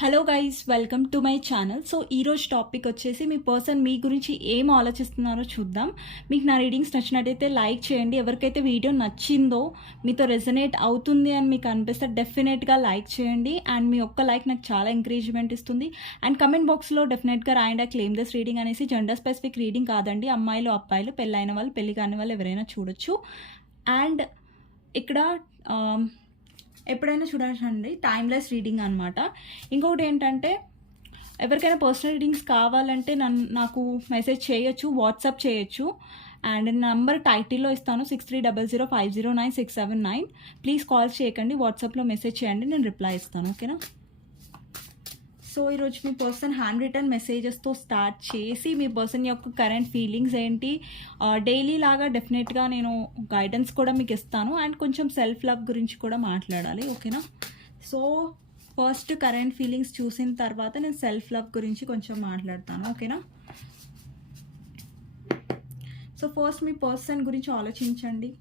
Hello guys, welcome to my channel. So ఈరోజు topic వచ్చేసి మీ person మీ గురించి ఏం ఆలోచిస్తున్నారో చూద్దాం. మీకు నా రీడింగ్స్ నచ్చినట్టయితే లైక్ చేయండి. ఎవరికైతే వీడియో నచ్చిందో, మీతో రెజనేట్ అవుతుంది అని మీకు అనిపిస్తే డెఫినెట్గా లైక్ చేయండి. అండ్ మీ ఒక్క లైక్ నాకు చాలా ఎంకరేజ్మెంట్ ఇస్తుంది. అండ్ కమెంట్ బాక్స్లో డెఫినెట్గా రాయండి ఆ క్లెయిమ్ దిస్ రీడింగ్ అనేసి. జెండర్ స్పెసిఫిక్ రీడింగ్ కాదండి, అమ్మాయిలు అబ్బాయిలు, పెళ్ళైన వాళ్ళు పెళ్ళి కాని వాళ్ళు ఎవరైనా చూడొచ్చు. అండ్ ఇక్కడ ఎప్పుడైనా చూడాల్సింది టైమ్లెస్ రీడింగ్ అనమాట. ఇంకొకటి ఏంటంటే, ఎవరికైనా పర్సనల్ రీడింగ్స్ కావాలంటే నాకు మెసేజ్ చేయొచ్చు, వాట్సాప్ చేయొచ్చు. అండ్ నంబర్ టైటిల్లో ఇస్తాను, 6300509679. ప్లీజ్ కాల్ చేయకండి, వాట్సాప్లో మెసేజ్ చేయండి, నేను రిప్లై ఇస్తాను. ఓకేనా? సో ఈరోజు మీ పర్సన్ హ్యాండ్ రిటర్న్ మెసేజెస్తో స్టార్ట్ చేసి మీ పర్సన్ యొక్క కరెంట్ ఫీలింగ్స్ ఏంటి, డైలీ లాగా డెఫినెట్గా నేను గైడెన్స్ కూడా మీకు ఇస్తాను. అండ్ కొంచెం సెల్ఫ్ లవ్ గురించి కూడా మాట్లాడాలి. ఓకేనా? సో ఫస్ట్ కరెంట్ ఫీలింగ్స్ చూసిన తర్వాత నేను సెల్ఫ్ లవ్ గురించి కొంచెం మాట్లాడతాను. ఓకేనా? సో ఫస్ట్ మీ పర్సన్ గురించి ఆలోచించండి.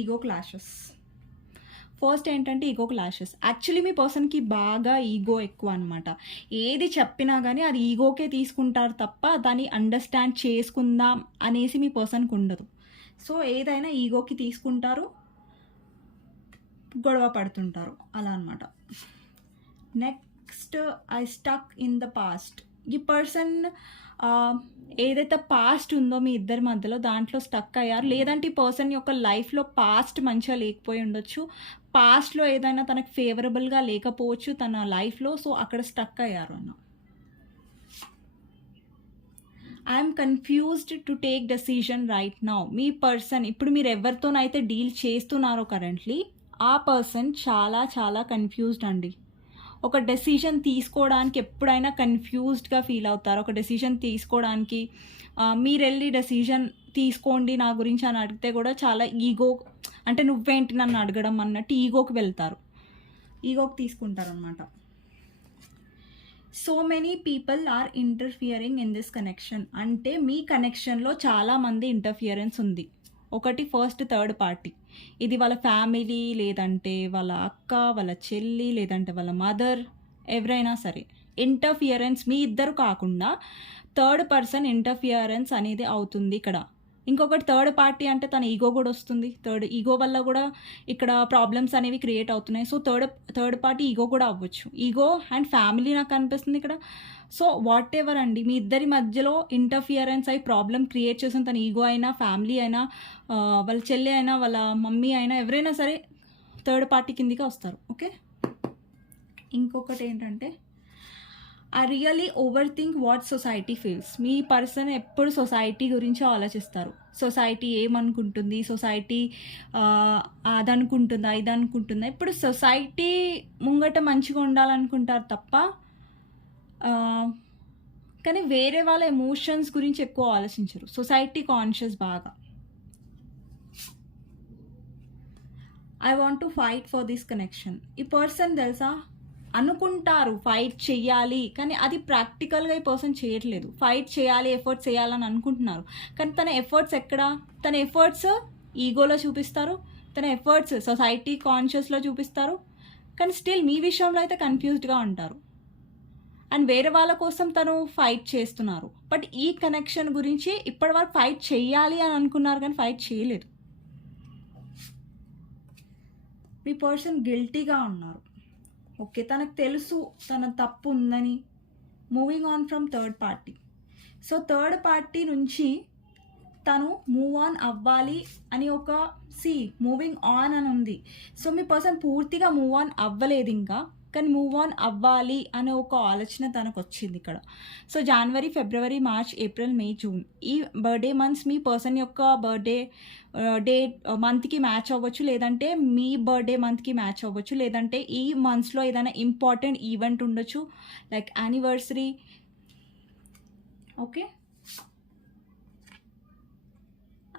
Ego clashes. ఫస్ట్ ఏంటంటే ఈగో క్లాషెస్. యాక్చువల్లీ మీ పర్సన్కి బాగా ఈగో ఎక్కువ అనమాట. ఏది చెప్పినా కానీ అది ఈగోకే తీసుకుంటారు తప్ప దాన్ని అండర్స్టాండ్ చేసుకుందాం అనేసి మీ పర్సన్కి ఉండదు. సో ఏదైనా ఈగోకి తీసుకుంటారు, గొడవ పడుతుంటారు, అలా అనమాట. Next, I stuck in the past. ఈ పర్సన్ ఏదైతే పాస్ట్ ఉందో మీ ఇద్దరి మధ్యలో దాంట్లో స్టక్ అయ్యారు. లేదంటే ఈ పర్సన్ యొక్క లైఫ్లో పాస్ట్ మంచిగా లేకపోయి ఉండొచ్చు, పాస్ట్లో ఏదైనా తనకు ఫేవరబుల్గా లేకపోవచ్చు తన లైఫ్లో. సో అక్కడ స్టక్ అయ్యారు అన్న. I'm confused to take decision right now. Me person ఇప్పుడు మీరు ఎవరితోనైతే డీల్ చేస్తున్నారో కరెంట్లీ, ఆ పర్సన్ చాలా చాలా కన్ఫ్యూజ్డ్ అండి. ఒక డెసిషన్ తీసుకోవడానికి ఎప్పుడైనా కన్ఫ్యూజ్డ్గా ఫీల్ అవుతారు. ఒక డెసిషన్ తీసుకోవడానికి మీరు వెళ్ళి డెసిషన్ తీసుకోండి నా గురించి అని అడిగితే కూడా చాలా ఈగో, అంటే నువ్వేంటి నన్ను అడగడం అన్నట్టు ఈగోకి వెళ్తారు, ఈగోకి తీసుకుంటారు అనమాట. So many people are interfering in this connection. అంటే మీ కనెక్షన్లో చాలామంది ఇంటర్ఫియరెన్స్ ఉంది. ఒకటి ఫస్ట్ థర్డ్ పార్టీ. ఇది వాళ్ళ ఫ్యామిలీ, లేదంటే వాళ్ళ అక్క, వాళ్ళ చెల్లి, లేదంటే వాళ్ళ మదర్, ఎవరైనా సరే ఇంటర్ఫియరెన్స్ మీ ఇద్దరు కాకుండా థర్డ్ పర్సన్ ఇంటర్ఫియరెన్స్ అనేది అవుతుంది ఇక్కడ. ఇంకొకటి థర్డ్ పార్టీ అంటే తన ఈగో కూడా వస్తుంది. ఈగో వల్ల కూడా ఇక్కడ ప్రాబ్లమ్స్ అనేవి క్రియేట్ అవుతున్నాయి. సో థర్డ్ పార్టీ ఈగో కూడా అవ్వచ్చు. ఈగో అండ్ ఫ్యామిలీ నాకు అనిపిస్తుంది ఇక్కడ. సో వాట్ ఎవర్ అండి, మీ ఇద్దరి మధ్యలో ఇంటర్ఫియరెన్స్ అయి ప్రాబ్లం క్రియేట్ చేసిన తన ఈగో అయినా, ఫ్యామిలీ అయినా, వాళ్ళ చెల్లి అయినా, వాళ్ళ మమ్మీ అయినా, ఎవరైనా సరే థర్డ్ పార్టీ కిందికి వస్తారు. ఓకే? ఇంకొకటి ఏంటంటే, I really over think what society feels. Me person ఎప్పుడు సొసైటీ గురించి ఆలోచిస్తారు. సొసైటీ ఏమనుకుంటుంది, సొసైటీ అదనుకుంటుందా, ఇది అనుకుంటుందా. ఇప్పుడు సొసైటీ ముంగట మంచిగా ఉండాలనుకుంటారు తప్ప కానీ వేరే వాళ్ళ ఎమోషన్స్ గురించి ఎక్కువ ఆలోచించరు. సొసైటీ కాన్షియస్ బాగా. I want to fight for this connection. ఈ పర్సన్ తెలుసా, అనుకుంటారు ఫైట్ చేయాలి, కానీ అది ప్రాక్టికల్గా ఈ పర్సన్ చేయట్లేదు. ఫైట్ చేయాలి, ఎఫర్ట్స్ చేయాలని అనుకుంటున్నారు, కానీ తన ఎఫర్ట్స్ ఎక్కడ? తన ఎఫర్ట్స్ ఈగోలో చూపిస్తారు, తన ఎఫర్ట్స్ సొసైటీ కాన్షియస్లో చూపిస్తారు, కానీ స్టిల్ మీ విషయంలో అయితే కన్ఫ్యూజ్డ్గా ఉంటారు. అండ్ వేరే వాళ్ళ కోసం తను ఫైట్ చేస్తున్నారు. బట్ ఈ కనెక్షన్ గురించి ఇప్పటివరకు ఫైట్ చేయాలి అని అనుకున్నారు, కానీ ఫైట్ చేయలేదు. మీ పర్సన్ గిల్టీగా ఉన్నారు. ఓకే, తనకు తెలుసు తన తప్పు ఉందని. Moving on from third party. So third party నుంచి తను మూవ్ ఆన్ అవ్వాలి అని ఒక మూవింగ్ ఆన్ అని ఉంది. సో మీ పర్సన్ పూర్తిగా మూవ్ ఆన్ అవ్వలేదు ఇంకా, కానీ మూవ్ ఆన్ అవ్వాలి అనే ఒక ఆలోచన తనకు వచ్చింది ఇక్కడ. సో జనవరి, ఫిబ్రవరి, మార్చ్, ఏప్రిల్, మే, జూన్ ఈ బర్త్డే మంత్స్ మీ పర్సన్ యొక్క బర్త్డే డేట్ మంత్కి మ్యాచ్ అవ్వచ్చు, లేదంటే మీ బర్త్డే మంత్కి మ్యాచ్ అవ్వచ్చు, లేదంటే ఈ మంత్స్లో ఏదైనా ఇంపార్టెంట్ ఈవెంట్ ఉండొచ్చు, like anniversary. Okay,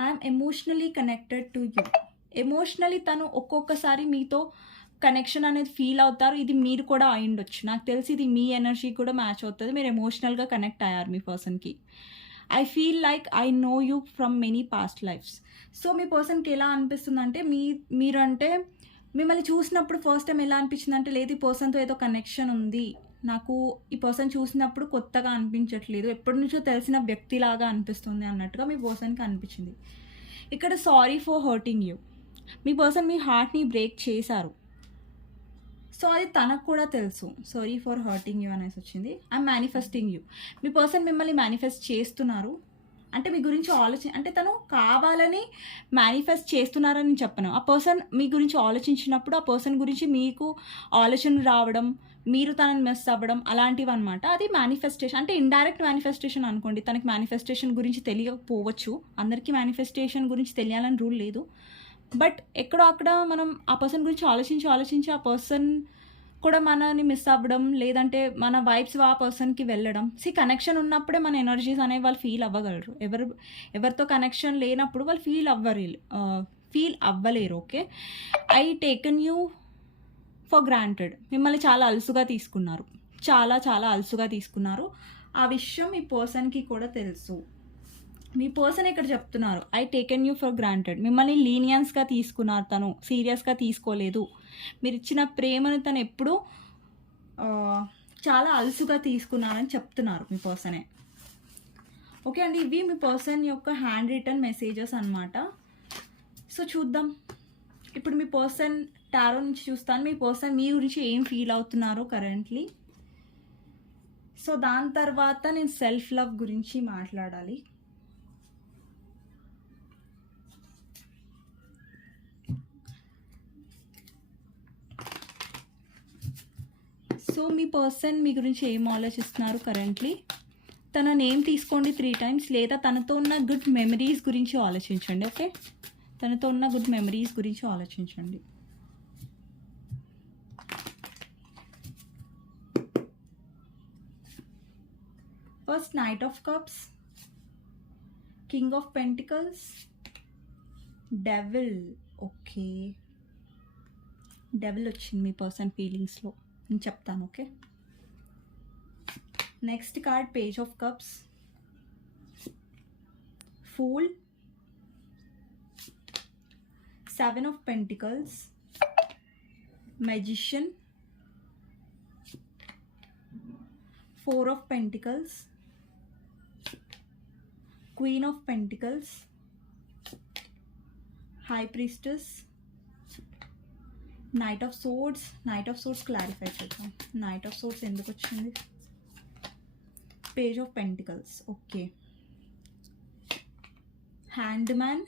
I'm emotionally connected to you. Emotionally తను ఒక్కొక్కసారి మీతో కనెక్షన్ అనేది ఫీల్ అవుతారు. ఇది మీరు కూడా అయ్యుండొచ్చు, నాకు తెలిసి ఇది మీ ఎనర్జీ కూడా మ్యాచ్ అవుతుంది. మీరు ఎమోషనల్గా కనెక్ట్ అయ్యారు మీ పర్సన్కి. I feel like I know you from many past lifes. So మీ పర్సన్కి ఎలా అనిపిస్తుంది అంటే, మీరు అంటే మిమ్మల్ని చూసినప్పుడు ఫస్ట్ టైం ఎలా అనిపించింది అంటే, లేదు ఈ పర్సన్తో ఏదో కనెక్షన్ ఉంది, నాకు ఈ పర్సన్ చూసినప్పుడు కొత్తగా అనిపించట్లేదు, ఎప్పటి నుంచో తెలిసిన వ్యక్తిలాగా అనిపిస్తుంది అన్నట్టుగా మీ పర్సన్కి అనిపించింది. ఇక్కడ సారీ ఫర్ హర్టింగ్ యూ, మీ పర్సన్ మీ హార్ట్ని బ్రేక్ చేశారు. సో అది తనకు కూడా తెలుసు. సారీ ఫర్ హర్టింగ్ యూ అనేసి వచ్చింది. ఐఎమ్ మేనిఫెస్టింగ్ యూ, మీ పర్సన్ మిమ్మల్ని మేనిఫెస్ట్ చేస్తున్నారు. అంటే మీ గురించి అంటే తను కావాలని మేనిఫెస్ట్ చేస్తున్నారని చెప్పను. ఆ పర్సన్ మీ గురించి ఆలోచించినప్పుడు ఆ పర్సన్ గురించి మీకు ఆలోచనలు రావడం, మీరు తనని మిస్ అవ్వడం అలాంటివి అనమాట. అది మేనిఫెస్టేషన్, అంటే ఇండైరెక్ట్ మేనిఫెస్టేషన్ అనుకోండి. తనకి మేనిఫెస్టేషన్ గురించి తెలియకపోవచ్చు, అందరికీ మేనిఫెస్టేషన్ గురించి తెలియాలని రూల్ లేదు. బట్ ఎక్కడో అక్కడ మనం ఆ పర్సన్ గురించి ఆలోచించి ఆ పర్సన్ కూడా మనని మిస్ అవ్వడం, లేదంటే మన వైబ్స్ ఆ పర్సన్కి వెళ్ళడం. కనెక్షన్ ఉన్నప్పుడే మన ఎనర్జీస్ అనేవి వాళ్ళు ఫీల్ అవ్వగలరు. ఎవరితో కనెక్షన్ లేనప్పుడు వాళ్ళు ఫీల్ అవ్వలేరు. Okay, I taken you for granted, మిమ్మల్ని చాలా అలుసుగా తీసుకున్నారు, చాలా అలుసుగా తీసుకున్నారు. ఆ విషయం మీ పర్సన్కి కూడా తెలుసు. మీ పర్సన్ ఇక్కడ చెప్తున్నారు, I taken you for granted, మిమ్మల్ని లీనియన్స్గా తీసుకున్నారు, తను సీరియస్గా తీసుకోలేదు. మీరు ఇచ్చిన ప్రేమను తను ఎప్పుడూ చాలా అలుసుగా తీసుకున్నారని చెప్తున్నారు మీ పర్సనే. ఓకే అండి, ఇవి మీ పర్సన్ యొక్క హ్యాండ్ రిటన్ మెసేజెస్ అన్నమాట. సో చూద్దాం, ఇప్పుడు మీ పర్సన్ టారో నుంచి చూస్తాను మీ పర్సన్ మీ గురించి ఏం ఫీల్ అవుతున్నారో కరెంట్లీ. సో దాని తర్వాత నేను సెల్ఫ్ లవ్ గురించి మాట్లాడాలి. సో మీ పర్సన్ మీ గురించి ఏం ఆలోచిస్తున్నారు కరెంట్లీ. తన నేమ్ తీసుకోండి 3 times, లేదా తనతో ఉన్న గుడ్ మెమరీస్ గురించి ఆలోచించండి. ఓకే, తనతో ఉన్న గుడ్ మెమరీస్ గురించి ఆలోచించండి. First knight of cups, king of pentacles, devil. Okay, devil వచ్చింది మీ పర్సన్ ఫీలింగ్స్లో, నేను చెప్తాను. Okay, next card page of cups, fool, 7 of Pentacles, Magician, 4 of Pentacles, Queen of Pentacles, High Priestess, Knight of Swords. Knight of Swords clarify చేద్దాం. Knight of Swords ఎందుకు వచ్చింది? Page of Pentacles. Okay, Handman,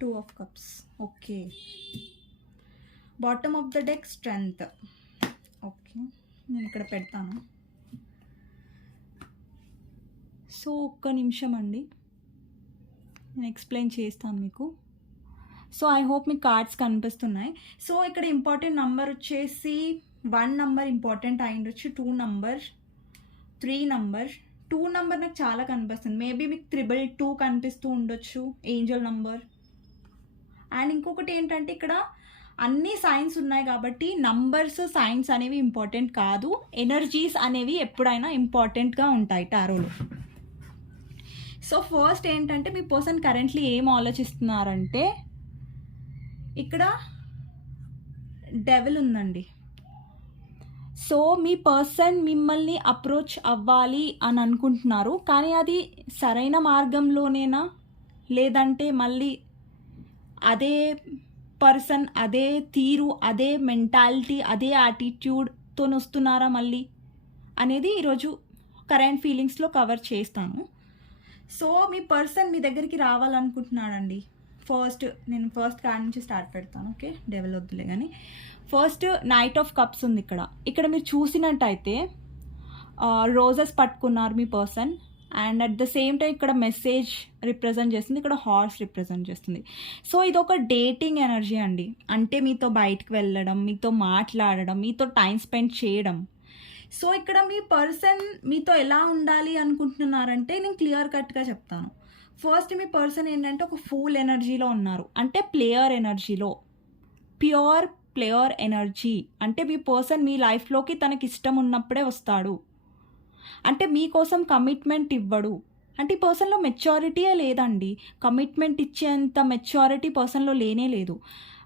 2 of Cups. Okay, bottom of the deck strength. Okay, నేను ఇక్కడ పెడతాను. So ఒక్క నిమిషం అండి, నేను ఎక్స్ప్లెయిన్ చేస్తాను మీకు. సో ఐ హోప్ మీకు కార్డ్స్ కనిపిస్తున్నాయి. సో ఇక్కడ ఇంపార్టెంట్ నంబర్ వచ్చేసి 1 నంబర్ ఇంపార్టెంట్ అయ్యిండొచ్చు, 2 నంబర్, 3 నంబర్. 2 నంబర్ నాకు చాలా కనిపిస్తుంది. మేబీ మీకు 222 కనిపిస్తూ ఉండొచ్చు, ఏంజల్ నంబర్. అండ్ ఇంకొకటి ఏంటంటే ఇక్కడ అన్ని సైన్స్ ఉన్నాయి కాబట్టి నంబర్స్ సైన్స్ అనేవి ఇంపార్టెంట్ కాదు, ఎనర్జీస్ అనేవి ఎప్పుడైనా ఇంపార్టెంట్గా ఉంటాయి టారోలో. సో ఫస్ట్ ఏంటంటే మీ పర్సన్ కరెంట్లీ ఏం ఆలోచిస్తున్నారంటే, ఇక్కడ డెవిల్ ఉందండి. సో మీ పర్సన్ మిమ్మల్ని అప్రోచ్ అవ్వాలి అని అనుకుంటున్నారు, కానీ అది సరైన మార్గంలోనేనా, లేదంటే మళ్ళీ అదే పర్సన్ అదే తీరు, అదే మెంటాలిటీ, అదే యాటిట్యూడ్తో వస్తున్నారా మళ్ళీ అనేది ఈరోజు కరెంట్ ఫీలింగ్స్లో కవర్ చేస్తాను. సో మీ పర్సన్ మీ దగ్గరికి రావాలనుకుంటున్నాడండి. నేను ఫస్ట్ కార్డ్ నుంచి స్టార్ట్ పెడతాను. ఓకే, డెవల్ వద్దులే కానీ ఫస్ట్ నైట్ ఆఫ్ కప్స్ ఉంది ఇక్కడ మీరు చూసినట్టయితే రోజెస్ పట్టుకున్నారు మీ person. And at the same time ఇక్కడ మెసేజ్ రిప్రజెంట్ చేస్తుంది, ఇక్కడ హార్స్ రిప్రజెంట్ చేస్తుంది. సో ఇది ఒక డేటింగ్ ఎనర్జీ అండి, అంటే మీతో బయటకు వెళ్ళడం, మీతో మాట్లాడడం, మీతో టైం స్పెండ్ చేయడం. సో ఇక్కడ మీ పర్సన్ మీతో ఎలా ఉండాలి అనుకుంటున్నారంటే నేను క్లియర్ కట్గా చెప్తాను. ఫస్ట్ మీ పర్సన్ ఏంటంటే ఒక ఫూల్ ఎనర్జీలో ఉన్నారు, అంటే ప్లేయర్ ఎనర్జీలో, ప్యూర్ ప్లేయర్ ఎనర్జీ. అంటే మీ పర్సన్ మీ లైఫ్లోకి తనకి ఇష్టం ఉన్నప్పుడే వస్తాడు, అంటే మీకోసం కమిట్మెంట్ ఇవ్వడు. అంటే ఈ పర్సన్లో మెచ్యూరిటీయే లేదండి, కమిట్మెంట్ ఇచ్చేంత మెచ్యూరిటీ పర్సన్లో లేనే లేదు.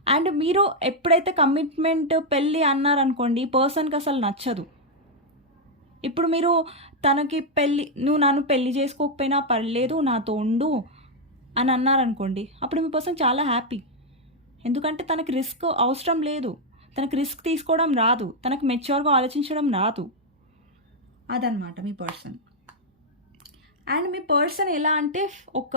అండ్ మీరు ఎప్పుడైతే కమిట్మెంట్ పెళ్ళి అన్నారనుకోండి, ఈ పర్సన్‌కి అసలు నచ్చదు. ఇప్పుడు మీరు తనకి నువ్వు నన్ను పెళ్లి చేసుకోకపోయినా పర్లేదు, నాతో ఉండు అని అన్నారనుకోండి, అప్పుడు మీ పర్సన్ చాలా హ్యాపీ. ఎందుకంటే తనకి రిస్క్ అవసరం లేదు. తనకి రిస్క్ తీసుకోవడం రాదు. తనకు మెచ్యూర్‌గా ఆలోచించడం రాదు. అదనమాట మీ పర్సన్. అండ్ మీ పర్సన్ ఎలా అంటే ఒక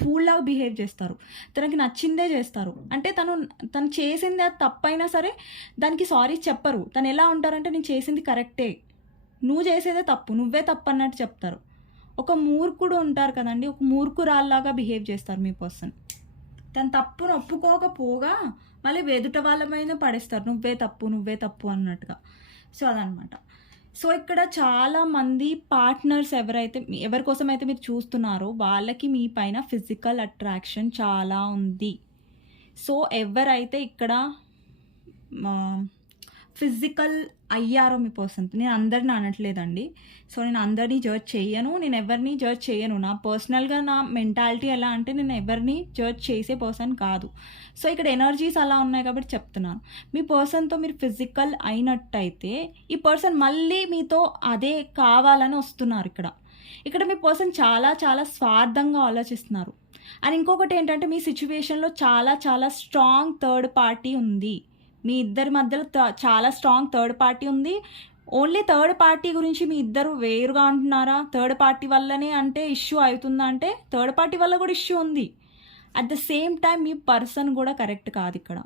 ఫూల్‌లాగా బిహేవ్ చేస్తారు. తనకి నచ్చిందే చేస్తారు. అంటే తను చేసింది అది తప్పైనా సరే దానికి సారీ చెప్పరు. తను ఎలా ఉంటారంటే నేను చేసింది కరెక్టే. నువ్వు చేసేదే తప్పు. నువ్వే తప్పు అన్నట్టు చెప్తారు. ఒక మూర్ఖుడు ఉంటారు కదండీ! ఒక మూర్ఖురాల్లాగా బిహేవ్ చేస్తారు మీ పర్సన్. తన తప్పును ఒప్పుకోకపోగా మళ్ళీ ఎదుట వాళ్ళ మీద పడేస్తారు. నువ్వే తప్పు అన్నట్టుగా. సో, అదనమాట. సో, ఇక్కడ చాలామంది పార్ట్నర్స్ ఎవరి కోసమైతే మీరు చూస్తున్నారో వాళ్ళకి మీ పైన ఫిజికల్ అట్రాక్షన్ చాలా ఉంది. సో, ఎవరైతే ఇక్కడ ఫిజికల్ అయ్యారో మీ పర్సన్, నేను అందరిని అనట్లేదండి. సో, నేను అందరినీ జడ్జ్ చెయ్యను. నేను ఎవరిని జడ్జ్ చెయ్యను. నా పర్సనల్‌గా నా మెంటాలిటీ ఎలా అంటే నేను ఎవరిని జడ్జ్ చేసే పర్సన్ కాదు. సో, ఇక్కడ ఎనర్జీస్ అలా ఉన్నాయి కాబట్టి చెప్తున్నాను. మీ పర్సన్‌తో మీరు ఫిజికల్ అయినట్టయితే ఈ పర్సన్ మళ్ళీ మీతో అదే కావాలని వస్తున్నారు ఇక్కడ. ఇక్కడ మీ పర్సన్ చాలా చాలా స్వార్థంగా ఆలోచిస్తున్నారు. అండ్ ఇంకొకటి ఏంటంటే మీ సిట్యుయేషన్‌లో చాలా చాలా స్ట్రాంగ్ థర్డ్ పార్టీ ఉంది. మీ ఇద్దరి మధ్యలో చాలా స్ట్రాంగ్ థర్డ్ పార్టీ ఉంది. ఓన్లీ థర్డ్ పార్టీ గురించి మీ ఇద్దరు వేరుగా అంటున్నారా? థర్డ్ పార్టీ వల్లనే అంటే ఇష్యూ అవుతుందా అంటే థర్డ్ పార్టీ వల్ల కూడా ఇష్యూ ఉంది. At the same time me person కూడా కరెక్ట్ కాదు ఇక్కడ.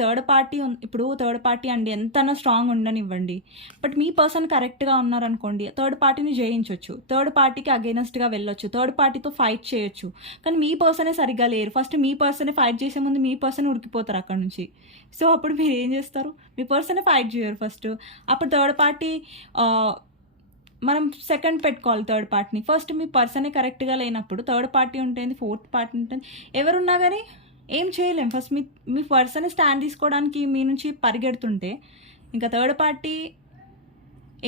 థర్డ్ పార్టీ ఇప్పుడు థర్డ్ పార్టీ అండి ఎంతనా స్ట్రాంగ్ ఉండనివ్వండి. బట్ మీ పర్సన్ కరెక్ట్గా ఉన్నారనుకోండి, థర్డ్ పార్టీని జయించవచ్చు. థర్డ్ పార్టీకి అగైనెస్ట్గా వెళ్ళొచ్చు. థర్డ్ పార్టీతో ఫైట్ చేయొచ్చు. కానీ మీ పర్సనే సరిగ్గా లేరు. ఫస్ట్ మీ పర్సనే ఫైట్ చేసే ముందు మీ పర్సన్ ఉరికిపోతారు అక్కడ నుంచి. సో, అప్పుడు మీరు ఏం చేస్తారు? మీ పర్సనే ఫైట్ చేయరు ఫస్ట్. అప్పుడు థర్డ్ పార్టీ మనం సెకండ్ పెట్టుకోవాలి థర్డ్ పార్టీని. ఫస్ట్ మీ పర్సనే కరెక్ట్గా లేనప్పుడు థర్డ్ పార్టీ ఉంటుంది, ఫోర్త్ పార్టీ ఉంటుంది. ఎవరున్నా కానీ ఏం చేయలేం. ఫస్ట్ మీ పర్సనే స్టాండ్ తీసుకోవడానికి మీ నుంచి పరిగెడుతుంటే ఇంకా థర్డ్ పార్టీ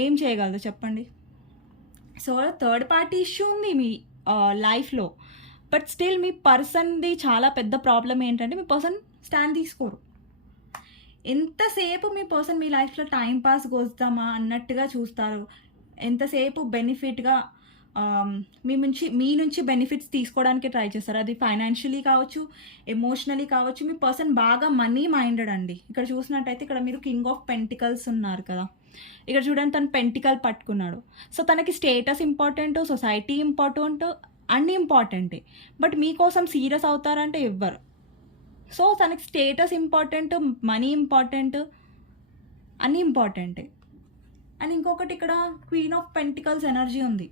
ఏం చేయగలదు చెప్పండి? సో, థర్డ్ పార్టీ ఇష్యూ ఉంది మీ లైఫ్లో. బట్ స్టిల్ మీ పర్సన్‌ది చాలా పెద్ద ప్రాబ్లం ఏంటంటే మీ పర్సన్ స్టాండ్ తీసుకోరు. ఎంతసేపు మీ పర్సన్ మీ లైఫ్లో టైం పాస్ వద్దామా అన్నట్టుగా చూస్తారు. ఎంతసేపు బెనిఫిట్‌గా మీ నుంచి బెనిఫిట్స్ తీసుకోవడానికి ట్రై చేస్తారు. అది ఫైనాన్షియలీ కావచ్చు, ఎమోషనలీ కావచ్చు. మీ పర్సన్ బాగా మనీ మైండెడ్ అండి. ఇక్కడ చూసినట్టయితే ఇక్కడ మీరు కింగ్ ఆఫ్ పెంటికల్స్ ఉన్నారు కదా! ఇక్కడ చూడండి తను పెంటికల్ పట్టుకున్నాడు. సో, తనకి స్టేటస్ ఇంపార్టెంట్, సొసైటీ ఇంపార్టెంట్, అన్నీ ఇంపార్టెంటే. బట్ మీకోసం సీరియస్ అవుతారంటే ఎవ్వరు. సో, తనకి స్టేటస్ ఇంపార్టెంట్, మనీ ఇంపార్టెంట్, అన్నీ ఇంపార్టెంటే. అండ్ ఇంకొకటి ఇక్కడ క్వీన్ ఆఫ్ పెంటికల్స్ ఎనర్జీ ఉంది.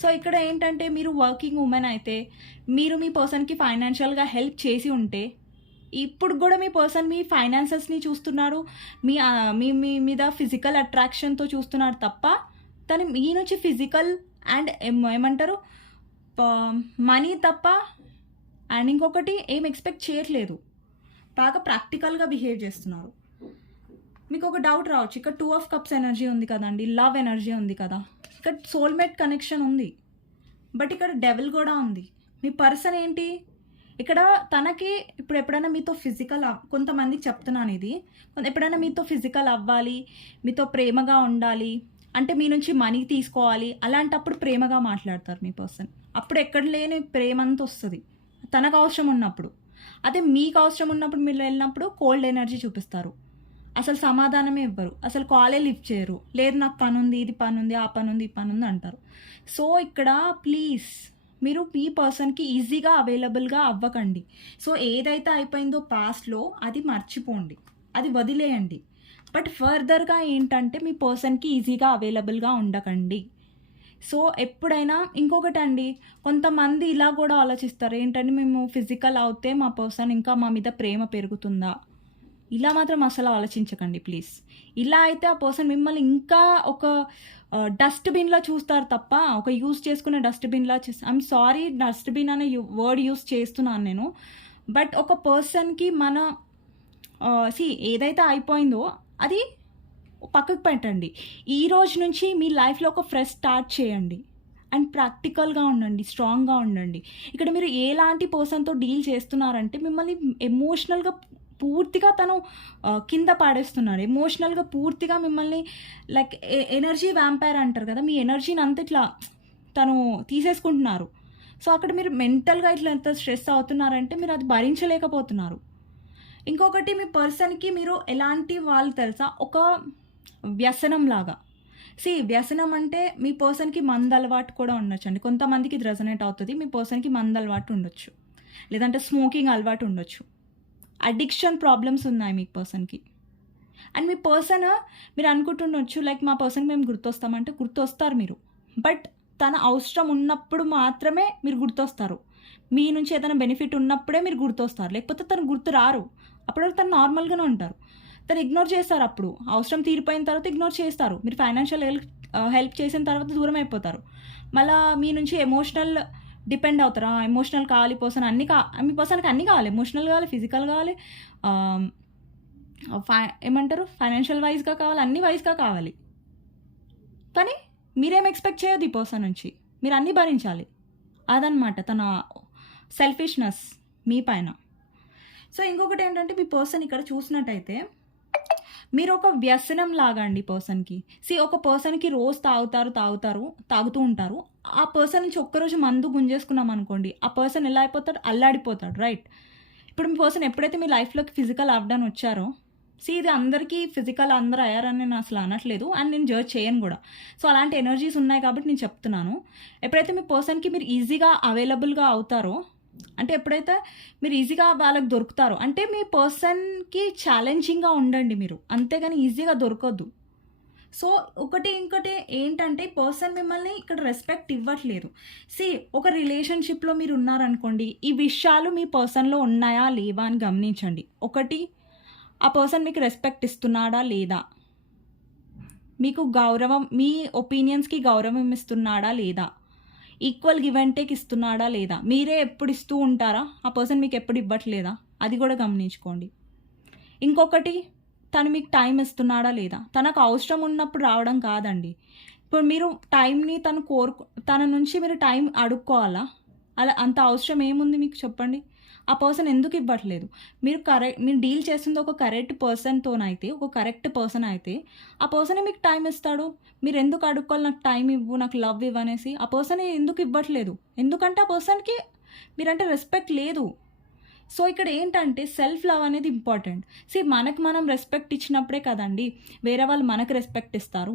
సో, ఇక్కడ ఏంటంటే మీరు వర్కింగ్ ఉమెన్ అయితే మీరు మీ పర్సన్‌కి ఫైనాన్షియల్‌గా హెల్ప్ చేసి ఉంటే ఇప్పుడు కూడా మీ పర్సన్ మీ ఫైనాన్సెస్‌ని చూస్తున్నారు. మీ మీద ఫిజికల్ అట్రాక్షన్‌తో చూస్తున్నారు తప్ప తను మీ నుంచి ఫిజికల్ అండ్ ఏమంటారు మనీ తప్ప అండ్ ఇంకొకటి ఏం ఎక్స్పెక్ట్ చేయట్లేదు. బాగా ప్రాక్టికల్‌గా బిహేవ్ చేస్తున్నారు. మీకు ఒక డౌట్ రావచ్చు. ఇక్కడ 2 ఆఫ్ కప్స్ ఎనర్జీ ఉంది కదండి. లవ్ ఎనర్జీ ఉంది కదా. ఇక్కడ సోల్మేట్ కనెక్షన్ ఉంది. బట్ ఇక్కడ డెవిల్ కూడా ఉంది. మీ పర్సన్ ఏంటి ఇక్కడ తనకి ఇప్పుడు ఎప్పుడైనా మీతో కొంతమందికి చెప్తున్నాను ఇది. ఎప్పుడైనా మీతో ఫిజికల్ అవ్వాలి, మీతో ప్రేమగా ఉండాలి అంటే మీ నుంచి మనీ తీసుకోవాలి. అలాంటప్పుడు ప్రేమగా మాట్లాడతారు మీ పర్సన్. అప్పుడు ఎక్కడ లేని ప్రేమ అంతా వస్తుంది తనకు అవసరం ఉన్నప్పుడు. అదే మీకు అవసరం ఉన్నప్పుడు మీరు వెళ్ళినప్పుడు కోల్డ్ ఎనర్జీ చూపిస్తారు. అసలు సమాధానమే ఇవ్వరు. అసలు కాలే లిఫ్ట్ చేయరు. లేదు నాకు పని ఉంది, ఇది పని ఉంది, ఆ పని ఉంది, ఈ పని ఉంది అంటారు. సో, ఇక్కడ ప్లీజ్ మీరు మీ పర్సన్‌కి ఈజీగా అవైలబుల్‌గా అవ్వకండి. సో, ఏదైతే అయిపోయిందో పాస్ట్‌లో అది మర్చిపోండి. అది వదిలేయండి. బట్ ఫర్దర్‌గా ఏంటంటే మీ పర్సన్‌కి ఈజీగా అవైలబుల్‌గా ఉండకండి. సో, ఎప్పుడైనా ఇంకొకటండి కొంతమంది ఇలా కూడా ఆలోచిస్తారు. ఏంటంటే మేము ఫిజికల్ అవుతే మా పర్సన్ ఇంకా మా మీద ప్రేమ పెరుగుతుందా? ఇలా మాత్రం అసలు ఆలోచించకండి ప్లీజ్. ఇలా అయితే ఆ పర్సన్ మిమ్మల్ని ఇంకా ఒక డస్ట్‌బిన్‌లా చూస్తారు తప్ప ఒక యూజ్ చేసుకునే డస్ట్‌బిన్‌లా ఐయామ్ సారీ డస్ట్‌బిన్ అనే వర్డ్ యూజ్ చేస్తున్నాను నేను. బట్ ఒక పర్సన్‌కి ఏదైతే అయిపోయిందో అది పక్కకు పెట్టండి. ఈ రోజు నుంచి మీ లైఫ్‌లో ఒక ఫ్రెష్ స్టార్ట్ చేయండి. అండ్ ప్రాక్టికల్గా ఉండండి, స్ట్రాంగ్గా ఉండండి. ఇక్కడ మీరు ఎలాంటి పర్సన్తో డీల్ చేస్తున్నారంటే మిమ్మల్ని ఎమోషనల్గా పూర్తిగా తను కింద పాడేస్తున్నాడు. ఎమోషనల్గా పూర్తిగా మిమ్మల్ని లైక్ ఎనర్జీ వ్యాంపైర్ అంటారు కదా, మీ ఎనర్జీని అంత ఇట్లా తను తీసేసుకుంటున్నారు. సో అక్కడ మీరు మెంటల్గా ఇట్లా ఎంత స్ట్రెస్ అవుతున్నారంటే మీరు అది భరించలేకపోతున్నారు. ఇంకొకటి మీ పర్సన్కి మీరు ఎలాంటి వాళ్ళు తెలుసా, ఒక వ్యసనం లాగా. వ్యసనం అంటే మీ పర్సన్కి మందు అలవాటు కూడా ఉండొచ్చు అండి. కొంతమందికి ఇది రెజనేట్ అవుతుంది. మీ పర్సన్కి మందు అలవాటు ఉండొచ్చు, లేదంటే స్మోకింగ్ అలవాటు ఉండొచ్చు. అడిక్షన్ ప్రాబ్లమ్స్ ఉన్నాయి మీ పర్సన్కి. అండ్ మీ పర్సన్ మీరు అనుకుంటుండొచ్చు లైక్ మా పర్సన్కి మేము గుర్తొస్తామంటే గుర్తొస్తారు మీరు, బట్ తన అవసరం ఉన్నప్పుడు మాత్రమే మీరు గుర్తొస్తారు. మీ నుంచి ఏదైనా బెనిఫిట్ ఉన్నప్పుడే మీరు గుర్తొస్తారు, లేకపోతే తను గుర్తు రారు. అప్పుడు తను నార్మల్గానే ఉంటారు. తను ఇగ్నోర్ చేస్తారు. అప్పుడు అవసరం తీరిపోయిన తర్వాత ఇగ్నోర్ చేస్తారు. మీరు ఫైనాన్షియల్ హెల్ప్ చేసిన తర్వాత దూరం అయిపోతారు. మళ్ళీ మీ నుంచి ఎమోషనల్ డిపెండ్ అవుతారు. ఎమోషనల్ కావాలి పర్సన్, మీ పర్సన్కి అన్నీ కావాలి. ఎమోషనల్ కావాలి, ఫిజికల్ కావాలి, ఏమంటారు ఫైనాన్షియల్ వైజ్గా కావాలి, అన్ని వైజ్గా కావాలి. కానీ మీరేం ఎక్స్పెక్ట్ చేయొద్దు ఈ పర్సన్ నుంచి, మీరు అన్నీ భరించాలి. అదనమాట తన సెల్ఫిష్నెస్ మీ పైన. సో ఇంకొకటి ఏంటంటే మీ పర్సన్ ఇక్కడ చూసినట్టయితే మీరు ఒక వ్యసనం లాగా అండి పర్సన్కి. ఒక పర్సన్కి రోజు తాగుతూ ఉంటారు. ఆ పర్సన్ నుంచి ఒక్కరోజు మందు గుంజేసుకున్నాం అనుకోండి, ఆ పర్సన్ ఎలా అయిపోతాడు, అల్లాడిపోతాడు, రైట్? ఇప్పుడు మీ పర్సన్ ఎప్పుడైతే మీ లైఫ్లోకి ఫిజికల్ అవ్వడానికి వచ్చారో, ఇది అందరికీ ఫిజికల్ అందరూ అయ్యారని నేను అసలు అనట్లేదు, అండ్ నేను జడ్జ్ చేయను కూడా. సో అలాంటి ఎనర్జీస్ ఉన్నాయి కాబట్టి నేను చెప్తున్నాను. ఎప్పుడైతే మీ పర్సన్కి మీరు ఈజీగా అవైలబుల్గా అవుతారో, అంటే ఎప్పుడైతే మీరు ఈజీగా వాళ్ళకి దొరుకుతారో, అంటే మీ పర్సన్కి ఛాలెంజింగ్గా ఉండండి మీరు, అంతేగాని ఈజీగా దొరకద్దు. సో ఇంకోటి ఏంటంటే పర్సన్ మిమ్మల్ని ఇక్కడ రెస్పెక్ట్ ఇవ్వట్లేదు. ఒక రిలేషన్షిప్లో మీరు ఉన్నారనుకోండి, ఈ విషయాలు మీ పర్సన్లో ఉన్నాయా లేవా అని గమనించండి. ఒకటి, ఆ పర్సన్ మీకు రెస్పెక్ట్ ఇస్తున్నాడా లేదా, మీకు గౌరవం, మీ ఒపీనియన్స్కి గౌరవం ఇస్తున్నాడా లేదా, ఈక్వల్ గివ్ అండ్ టేక్ ఇస్తున్నాడా లేదా, మీరే ఎప్పుడు ఇస్తూ ఉంటారా, ఆ పర్సన్ మీకు ఎప్పుడు ఇవ్వట్లేదా, అది కూడా గమనించుకోండి. ఇంకొకటి, తను మీకు టైం ఇస్తున్నాడా లేదా. తనకు అవసరం ఉన్నప్పుడు రావడం కాదండి. ఇప్పుడు మీరు టైంని తన నుంచి మీరు టైం అడుక్కోవాలా? అలా అంత అవసరం ఏముంది మీకు చెప్పండి. ఆ పర్సన్ ఎందుకు ఇవ్వట్లేదు? మీరు డీల్ చేస్తుంది ఒక కరెక్ట్ పర్సన్తోనైతే, ఒక కరెక్ట్ పర్సన్ అయితే ఆ పర్సనే మీకు టైం ఇస్తాడు. మీరు ఎందుకు అడుక్కోవాలి, నాకు టైం ఇవ్వు, నాకు లవ్ ఇవ్వు అనేసి? ఆ పర్సన్ ఎందుకు ఇవ్వట్లేదు? ఎందుకంటే ఆ పర్సన్కి మీరంటే రెస్పెక్ట్ లేదు. సో ఇక్కడ ఏంటంటే సెల్ఫ్ లవ్ అనేది ఇంపార్టెంట్. మనకు మనం రెస్పెక్ట్ ఇచ్చినప్పుడే కదండి వేరే వాళ్ళు మనకు రెస్పెక్ట్ ఇస్తారు.